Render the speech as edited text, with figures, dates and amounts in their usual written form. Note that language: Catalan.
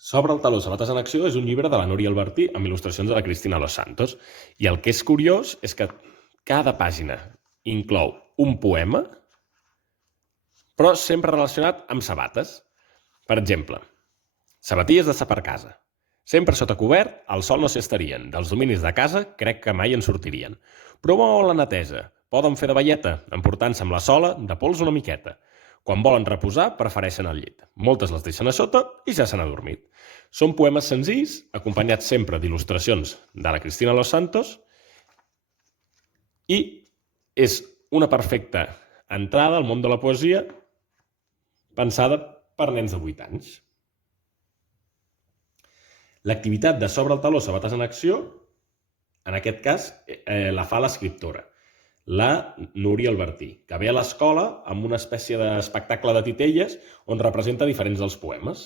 Sobre el taló Sabates en acció és un llibre de la Núria Albertí amb il·lustracions de la Cristina Los Santos. I el que és curiós és que cada pàgina inclou un poema, però sempre relacionat amb sabates. Per exemple, sabatilles de sa per casa. Sempre sota cobert, al sol no s'hi estarien. Dels dominis de casa, crec que mai en sortirien. Promou la netesa. Poden fer de velleta, emportant-se amb la sola de pols una miqueta. Quan volen reposar, prefereixen el llit. Moltes les deixen a sota i ja s'han adormit. Són poemes senzills, acompanyats sempre d'il·lustracions de la Cristina Los Santos, i és una perfecta entrada al món de la poesia pensada per nens de 8 anys. L'activitat de Sobre el taló Sabates en acció, en aquest cas, la fa l'escriptora, la Núria Albertí, que ve a l'escola amb una espècie d'espectacle de titelles on representa diferents dels poemes.